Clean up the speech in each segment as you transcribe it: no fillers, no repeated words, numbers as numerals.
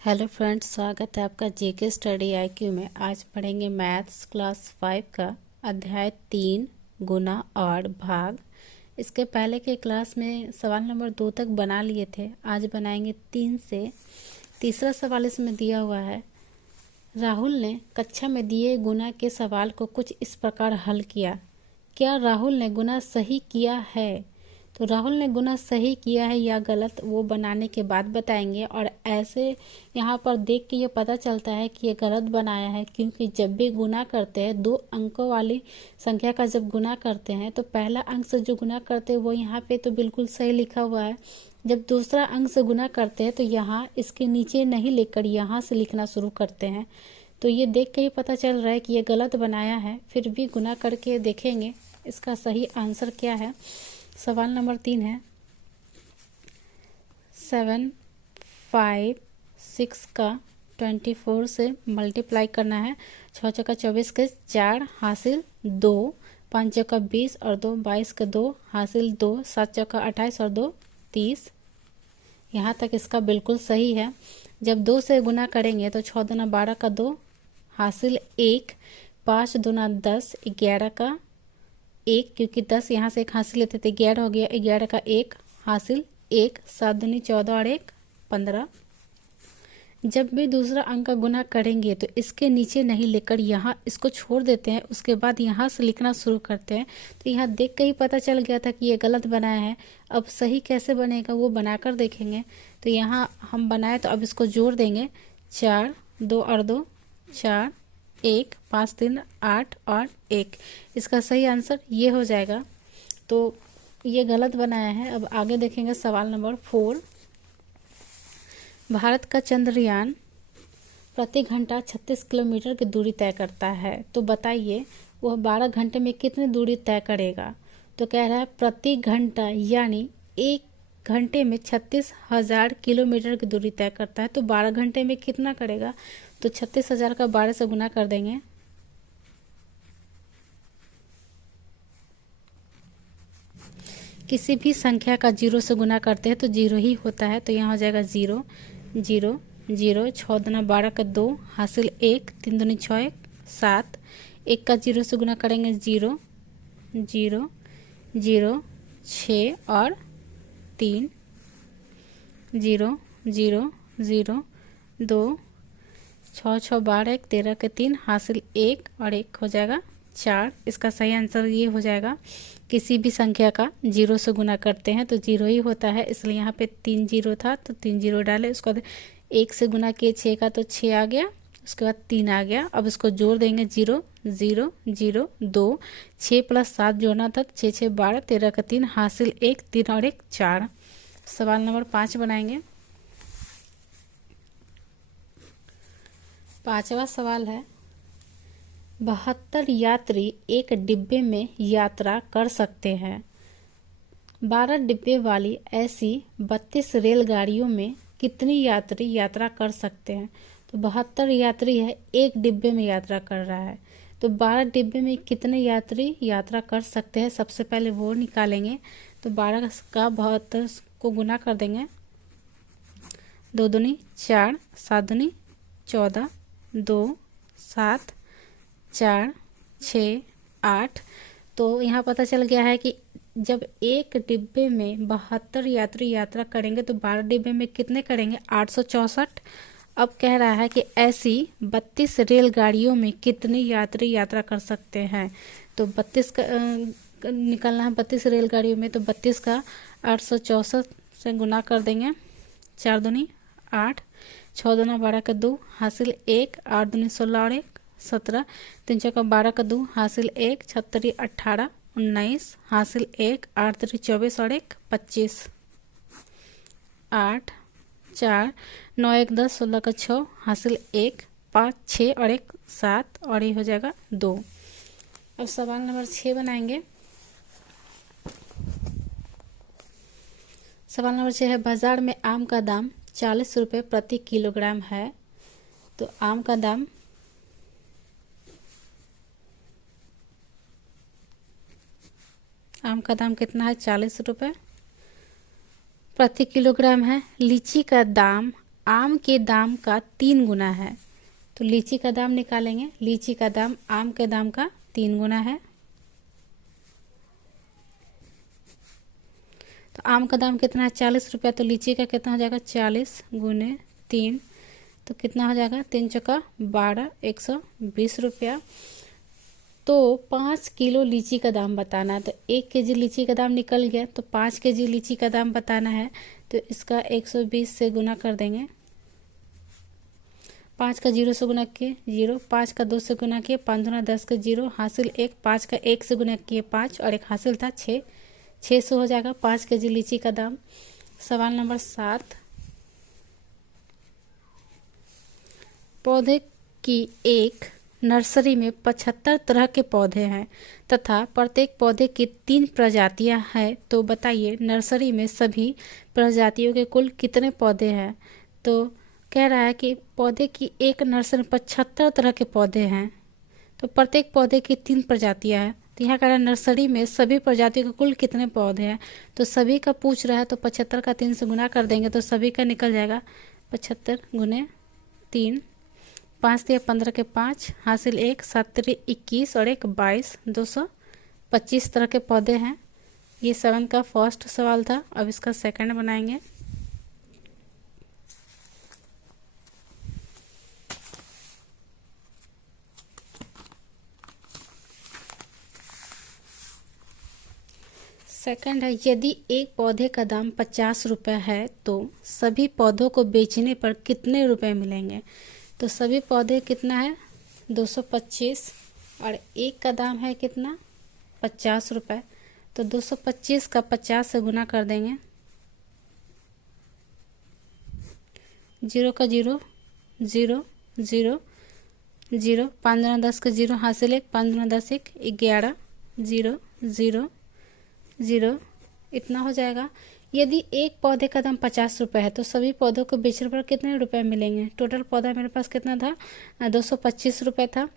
Hello friends, स्वागत है आपका जेके स्टडी आईक्यू में। आज पढ़ेंगे मैथ्स क्लास 5 का अध्याय 3 गुना और भाग। इसके पहले के क्लास में सवाल नंबर 2 तक बना लिए थे। आज बनाएंगे 3 से। तीसरा सवाल इसमें दिया हुआ है, राहुल ने कक्षा में दिए गुना के सवाल को कुछ इस प्रकार हल किया। क्या राहुल ने गुना सही किया है? तो राहुल ने गुना सही किया है या गलत, वो बनाने के बाद बताएंगे। और ऐसे यहाँ पर देख के ये पता चलता है कि ये गलत बनाया है, क्योंकि जब भी गुना करते हैं, 2 अंकों वाली संख्या का जब गुना करते हैं तो पहला अंक से जो गुना करते हैं वो यहाँ पे तो बिल्कुल सही लिखा हुआ है। जब दूसरा अंक से गुना करते हैं तो यहाँ इसके नीचे नहीं लिखकर यहाँ से लिखना शुरू करते हैं। तो ये देख के ही पता चल रहा है कि ये गलत बनाया है। फिर भी गुना करके देखेंगे इसका सही आंसर क्या है। सवाल नंबर 3 है, 7, 5, 6 का 24 से मल्टीप्लाई करना है। 6 चौका 24 के 4 हासिल 2, 5 चौका 20 और 2 22 के 2 हासिल 2, 7 चौका 28 और 2 30। यहाँ तक इसका बिल्कुल सही है। जब 2 से गुना करेंगे तो 6 दूना 12 का 2 हासिल 1, 5 दूना 10, 11 का 1, क्योंकि 10 यहाँ से 1 हासिल लेते थे, 11 हो गया, 11 का 1 हासिल 1, 7 दूनी 14 और 1 15। जब भी दूसरा अंक का गुना करेंगे तो इसके नीचे नहीं लेकर यहाँ इसको छोड़ देते हैं, उसके बाद यहाँ से लिखना शुरू करते हैं। तो यहाँ देख के ही पता चल गया था कि ये गलत बनाया है। अब सही कैसे बनेगा वो बनाकर देखेंगे। तो यहाँ हम बनाए तो अब इसको जोड़ देंगे। 4, 2 और 2 4, 1, 5 3 8 और 1। इसका सही आंसर ये हो जाएगा। तो ये गलत बनाया है। अब आगे देखेंगे सवाल नंबर 4। भारत का चंद्रयान प्रति घंटा 36 किलोमीटर की दूरी तय करता है। तो बताइए वह 12 घंटे में कितनी दूरी तय करेगा। तो कह रहा है प्रति घंटा, यानी 1 घंटे में 36,000 किलोमीटर की दूरी तय करता है। तो 12 घंटे में कितना करेगा? तो 36,000 का 12 से गुना कर देंगे। किसी भी संख्या का 0 से गुना करते हैं तो 0 ही होता है। तो यहाँ हो जाएगा 0 0 0, 6 दूना 12 का 2 हासिल 1, 3 दूनी 6 1 7। 1 का 0 से गुना करेंगे 0 0 0, 6 और 3, 0 0 0 2, 6 6 12 1 13 के 3 हासिल 1 और 1 हो जाएगा 4। इसका सही आंसर ये हो जाएगा। किसी भी संख्या का 0 से गुना करते हैं तो 0 ही होता है, इसलिए यहाँ पे 3 0 था तो 3 0 डाले। उसके बाद 1 से गुना किए 6 का तो 6 आ गया, उसके बाद 3 आ गया। अब इसको जोड़ देंगे 0 0 0 2, 6 + 7 जोड़ना था, 6 6 12 13 का 3 हासिल 1, 3 और 1 4। सवाल नंबर 5 बनाएंगे। 5वां सवाल है, 72 यात्री एक डिब्बे में यात्रा कर सकते हैं। 12 डिब्बे वाली ऐसी 32 रेलगाड़ियों में कितनी यात्री यात्रा कर सकते हैं। तो 72 यात्री है, एक डिब्बे में यात्रा कर रहा है। तो 12 डिब्बे में कितने यात्री यात्रा कर सकते हैं, सबसे पहले वो निकालेंगे। तो 12 का 72 को गुना कर देंगे। 2 दूनी 4, 7 दूनी 14, 2 7 4 6 8। तो यहाँ पता चल गया है कि जब एक डिब्बे में 72 यात्री यात्रा करेंगे तो 12 डिब्बे में कितने करेंगे, 864। अब कह रहा है कि ऐसी 32 रेलगाड़ियों में कितने यात्री यात्रा कर सकते हैं। तो 32 का निकलना है। 32 रेलगाड़ियों में तो 32 का 864 से गुना कर देंगे। 4 दूनी 8, 6 दूना 12 का 2 हासिल 1, 8 दूनी 16 और 1 17, 3 चौका 12 का 2 हासिल 1, 36 18 19 हासिल 1, 8 3 24 और 1 25, 8 4 9 1 10 16 का 6 हासिल 1, 5 6 और 1 7 और ये हो जाएगा 2। अब सवाल नंबर 6 बनाएंगे। सवाल नंबर 6 है, बाजार में आम का दाम 40 रुपये प्रति किलोग्राम है। तो आम का दाम कितना है, 40 रुपये प्रति किलोग्राम है। लीची का दाम आम के दाम का 3 गुना है। तो लीची का दाम निकालेंगे। लीची का दाम आम के दाम का 3 गुना है। तो आम का दाम कितना है? 40 रुपया। तो लीची का कितना हो जाएगा? 40 गुने 3, तो कितना हो जाएगा? 3 चौका 12, 120 रुपया। तो 5 किलो लीची का दाम बताना है। तो 1 केजी लीची का दाम निकल गया, तो 5 केजी लीची का दाम बताना है। तो इसका 120 से गुना कर देंगे। 5 का 0 से गुना किए 0, 5 का 2 से गुना किए 5 दूना 10 का 0 हासिल 1, 5 का 1 से गुना किए 5 और एक हासिल था 6, 600 हो जाएगा 5 केजी लीची का दाम। सवाल नंबर 7, पौधे की एक नर्सरी में 75 तरह के पौधे हैं तथा प्रत्येक पौधे की 3 प्रजातियां हैं। तो बताइए नर्सरी में सभी प्रजातियों के कुल कितने पौधे हैं? तो कह रहा है कि पौधे की एक नर्सरी में 75 तरह के पौधे हैं, तो प्रत्येक पौधे की 3 प्रजातियां हैं। तो यहाँ कह रहा है नर्सरी में सभी प्रजातियों के कुल कितने पौधे हैं? तो सभी का पूछ रहा है, तो 75 का 3 से गुना कर देंगे तो सभी का निकल जाएगा 75 गुने 3, 5 दिया 15 के 5 हासिल 1, 7 3 21 और 1 22, 225 तरह के पौधे हैं। ये 7 का फर्स्ट सवाल था। अब इसका सेकंड बनाएंगे। सेकंड है, यदि एक पौधे का दाम 50 रुपये है तो सभी पौधों को बेचने पर कितने रुपए मिलेंगे? तो सभी पौधे कितना है? 225 और एक का दाम है कितना? 50 रुपये। तो 225 का 50 से गुना कर देंगे। 0 का 0 0 0 0, 5 दूना 10 का 0 हासिल 1, 5 दूना 10 1 11 0 0 0, इतना हो जाएगा। यदि एक पौधे का दाम 50 रुपये है तो सभी पौधों को बेचने पर कितने रुपए मिलेंगे? टोटल पौधा मेरे पास कितना था? 225 रुपये था।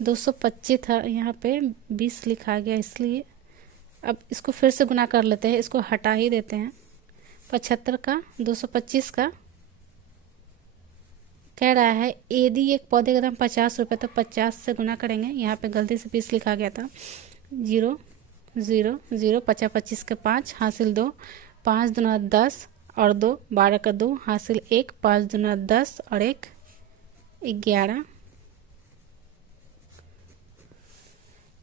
225 था, यहाँ पे 20 लिखा गया इसलिए अब इसको फिर से गुना कर लेते हैं, इसको हटा ही देते हैं। 75 का 225 का कह रहा है यदि एक पौधे का दाम 50 रुपये तो 50 से गुना करेंगे। यहाँ पे गलती से 20 लिखा गया था। 0 0 0, 50 25 के 5 हासिल 2, 5 दूना 10 और 2 12 का 2 हासिल 1, 5 दूना 10 और 1 11।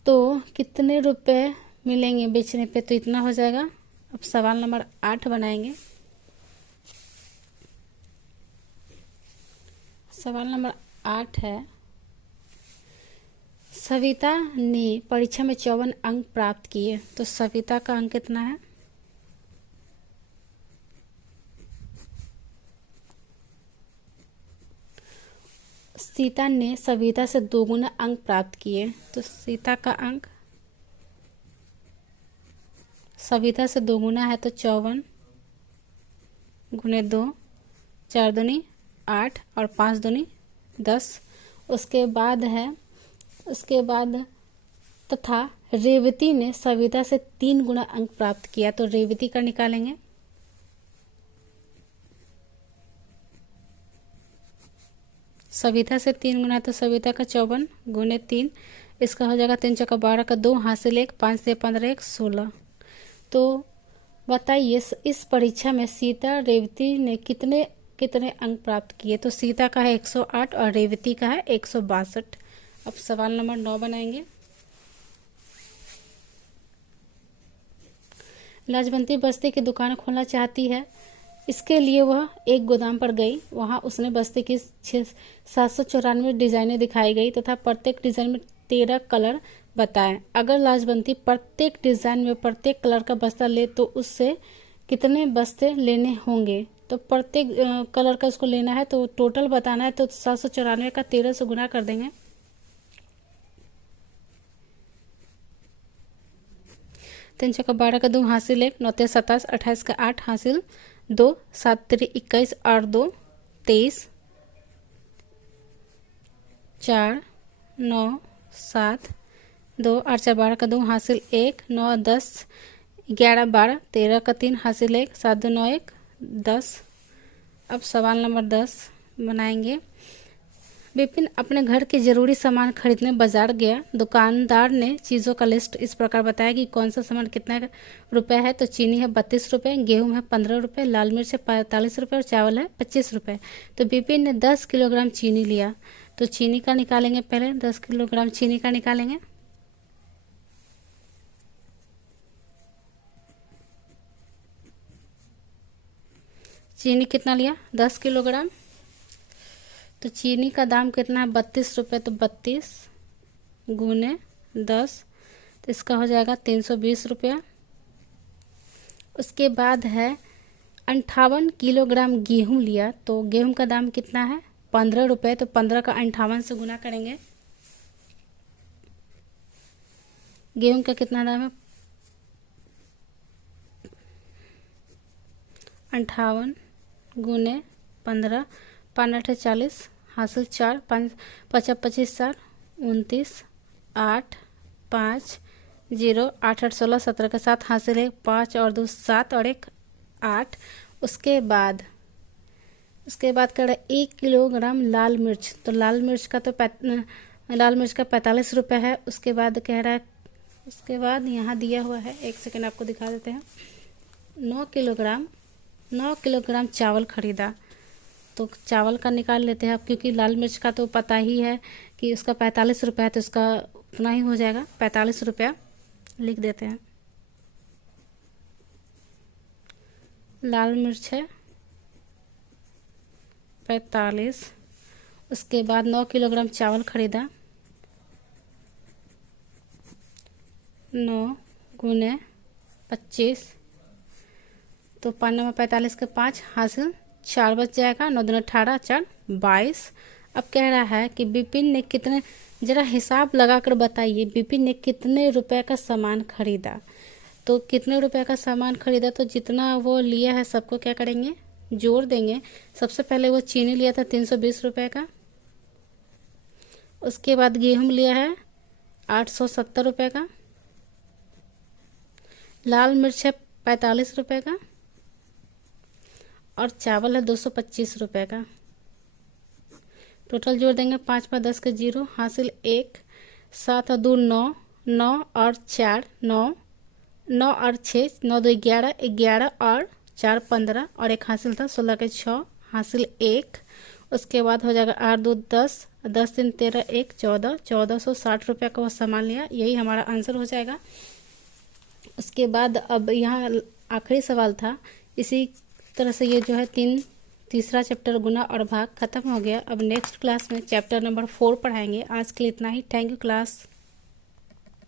तो कितने रुपए मिलेंगे बेचने पे? तो इतना हो जाएगा। अब सवाल नंबर 8 बनाएंगे। सवाल नंबर 8 है, सविता ने परीक्षा में 54 अंक प्राप्त किए। तो सविता का अंक कितना है? सीता ने सविता से 2 गुना अंक प्राप्त किए। तो सीता का अंक सविता से 2 गुना है, तो 54 गुने 2, 4 दूनी 8 और 5 दूनी 10। उसके बाद तथा रेवती ने सविता से 3 गुना अंक प्राप्त किया। तो रेवती का निकालेंगे। सविता से 3 गुना, तो सविता का 54 गुने 3, इसका हो जाएगा 3 चौका 12 का 2 हासिल 1, 5 से 15 1 16। तो बताइए इस परीक्षा में सीता रेवती ने कितने कितने अंक प्राप्त किए? तो सीता का है 108 और रेवती का है 162। अब सवाल नंबर 9 बनाएंगे। लाजवंती बस्ते की दुकान खोलना चाहती है। इसके लिए वह एक गोदाम पर गई। वहां उसने बस्ते की 794 डिजाइनें दिखाई गई तथा प्रत्येक डिजाइन में 13 कलर बताएं। अगर लाजवंती प्रत्येक डिजाइन में प्रत्येक कलर का बस्ता ले तो उससे कितने बस्ते लेने होंगे? तो प्रत्येक कलर का उसको लेना है, तो टोटल बताना है। तो 794 का 13 से गुना कर देंगे। 3 चौका 12 का 2 हासिल 1, 9 27 28 का 8 हासिल 2, 7 3 21 और 2 23, 4 9 7 2 8 4 12 का 2 हासिल 1, 9 10 11 12 13 का 3 हासिल 1, 7 2 9 1 10। अब सवाल नंबर 10 बनाएंगे। विपिन अपने घर के जरूरी सामान खरीदने बाजार गया। दुकानदार ने चीज़ों का लिस्ट इस प्रकार बताया कि कौन सा सामान कितना रुपए है। तो चीनी है 32 रुपये, गेहूं है 15 रुपये, लाल मिर्च है 45 रुपये और चावल है 25 रुपये। तो विपिन ने 10 किलोग्राम चीनी लिया। तो चीनी का निकालेंगे, पहले 10 किलोग्राम चीनी का निकालेंगे। चीनी कितना लिया? 10 किलोग्राम। तो चीनी का दाम कितना है? 32 रुपये। तो 32 गुने 10, तो इसका हो जाएगा 320 रुपया। उसके बाद है 58 किलोग्राम गेहूं लिया। तो गेहूं का दाम कितना है? 15 रुपये। तो 15 का 58 से गुना करेंगे। गेहूं का कितना दाम है? 58 गुने 15, 5 8 40, हासिल 4, 5 5 25 4, 29, 8 5 0, 8 8 16, 17 के साथ हासिल है 5 और 2 7 और 1 8। उसके बाद कह रहा है 1 किलोग्राम लाल मिर्च। तो लाल मिर्च का 45 रुपये है। उसके बाद कह रहा है, उसके बाद यहाँ दिया हुआ है, एक सेकेंड आपको दिखा देते हैं। 9 किलोग्राम चावल खरीदा। तो चावल का निकाल लेते हैं आप, क्योंकि लाल मिर्च का तो पता ही है कि उसका 45 रुपये है, तो उसका उतना ही हो जाएगा, 45 रुपया लिख देते हैं। लाल मिर्च है 45। उसके बाद 9 किलोग्राम चावल खरीदा। 9 गुने 25, तो 5 9 45 के 5 हासिल 4 बच जाएगा। 9 दूनी 18, 4 22। अब कह रहा है कि विपिन ने कितने, जरा हिसाब लगाकर बताइए, विपिन ने कितने रुपए का सामान खरीदा। तो कितने रुपए का सामान खरीदा, तो जितना वो लिया है सबको क्या करेंगे? जोड़ देंगे। सबसे पहले वो चीनी लिया था 320 रुपये का। उसके बाद गेहूं लिया है 870 रुपये का। लाल मिर्च है 45 रुपये का। और चावल है 225 रुपये का। टोटल जोड़ देंगे, 5 5 10 के 0, हासिल 1, 7 और 2 9, 9 और 4 9, 9 और 6 9 2 11, 11 और 4 15 और 1 हासिल था 16 के 6, हासिल 1। उसके बाद हो जाएगा 8 2 10, 10 3 13, 1 14, 1460 रुपये का वो सामान लिया। यही हमारा आंसर हो जाएगा। उसके बाद अब यहाँ आखिरी सवाल था। इसी तरह से ये जो है तीसरा चैप्टर गुना और भाग खत्म हो गया। अब नेक्स्ट क्लास में चैप्टर नंबर 4 पढ़ाएंगे। आज के लिए इतना ही। Thank you class.